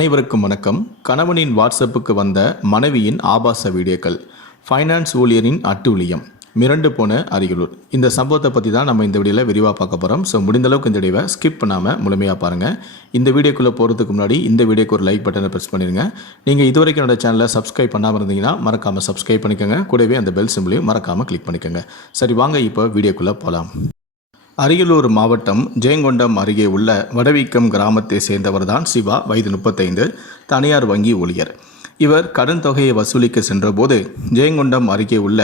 அனைவருக்கும் வணக்கம். கணவனின் வாட்ஸ்அப்புக்கு வந்த மனைவியின் ஆபாச வீடியோக்கள். ஃபைனான்ஸ் ஊழியரின் அட்டூழியம். மிரண்டு போன அரியலூர். இந்த சம்பவத்தை பற்றி தான் நம்ம இந்த வீடியோவில் விரிவாக பார்க்க போகிறோம் ஸோ முடிந்தளவுக்கு இந்த வீடியோவை ஸ்கிப் பண்ணாமல் முழுமையாக பாருங்கள் இந்த வீடியோக்குள்ளே போகிறதுக்கு முன்னாடி இந்த வீடியோக்கு ஒரு லைக் பட்டனை ப்ரெஸ் பண்ணிடுங்க நீங்கள் இதுவரைக்கும் என்னோட சேனலை சப்ஸ்கிரைப் பண்ணாமல் இருந்தீங்கன்னா மறக்காமல் சப்ஸ்கிரைப் பண்ணிக்கோங்க. கூடவே அந்த பெல் சிம்பிளையும் மறக்காமல் கிளிக் பண்ணிக்கோங்க. சரி வாங்க இப்போ வீடியோக்குள்ளே போகலாம் அரியலூர் மாவட்டம் ஜெயங்கொண்டம் அருகே உள்ள வடவீக்கம் கிராமத்தை சேர்ந்தவர்தான் சிவா வயது முப்பத்தைந்து தனியார் வங்கி ஊழியர். இவர் கடன் தொகையை வசூலிக்க சென்றபோது ஜெயங்கொண்டம் அருகே உள்ள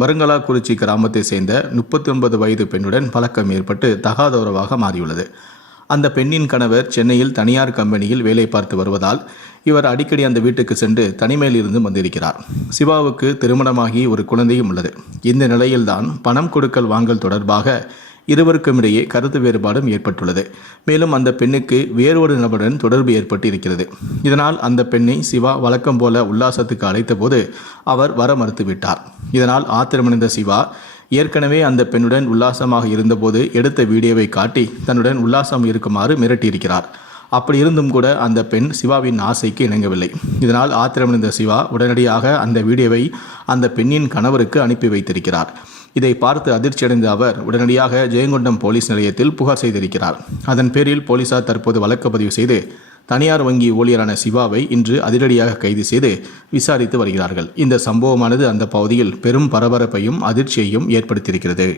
மருங்கலாக்குறிச்சி கிராமத்தை சேர்ந்த முப்பத்தி ஒன்பது வயது பெண்ணுடன் பழக்கம் ஏற்பட்டு தகாத உறவாக மாறியுள்ளது. அந்த பெண்ணின் கணவர் சென்னையில் தனியார் கம்பெனியில் வேலை பார்த்து வருவதால் இவர் அடிக்கடி அந்த வீட்டுக்கு சென்று தனிமையில் இருந்து வந்திருக்கிறார். சிவாவுக்கு திருமணமாகி ஒரு குழந்தையும் உள்ளது. இந்த நிலையில்தான் பணம் கொடுக்கல் வாங்கல் தொடர்பாக இருவருக்கும் இடையே கருத்து வேறுபாடும் ஏற்பட்டுள்ளது. மேலும் அந்த பெண்ணுக்கு வேறொரு நபருடன் தொடர்பு ஏற்பட்டு இருக்கிறது இதனால் அந்த பெண்ணை சிவா வழக்கம் போல உல்லாசத்துக்கு அழைத்தபோது அவர் வர மறுத்துவிட்டார். இதனால் ஆத்திரமடைந்த சிவா ஏற்கனவே அந்த பெண்ணுடன் உல்லாசமாக இருந்தபோது எடுத்த வீடியோவை காட்டி தன்னுடன் உல்லாசம் இருக்குமாறு மிரட்டியிருக்கிறார். அப்படி இருந்தும் கூட அந்த பெண் சிவாவின் ஆசைக்கு இணங்கவில்லை. இதனால் ஆத்திரமடைந்த சிவா உடனடியாக அந்த வீடியோவை அந்த பெண்ணின் கணவருக்கு அனுப்பி வைத்திருக்கிறார். இதை பார்த்து அதிர்ச்சியடைந்த அவர் உடனடியாக ஜெயங்கொண்டம் போலீஸ் நிலையத்தில் புகார் செய்திருக்கிறார். அதன் பேரில் போலீசார் தற்போது வழக்கு பதிவு செய்து தனியார் வங்கி ஊழியரான சிவாவை இன்று அதிரடியாக கைது செய்து விசாரித்து வருகிறார்கள். இந்த சம்பவமானது அந்த பகுதியில் பெரும் பரபரப்பையும் அதிர்ச்சியையும் ஏற்படுத்தியிருக்கிறது.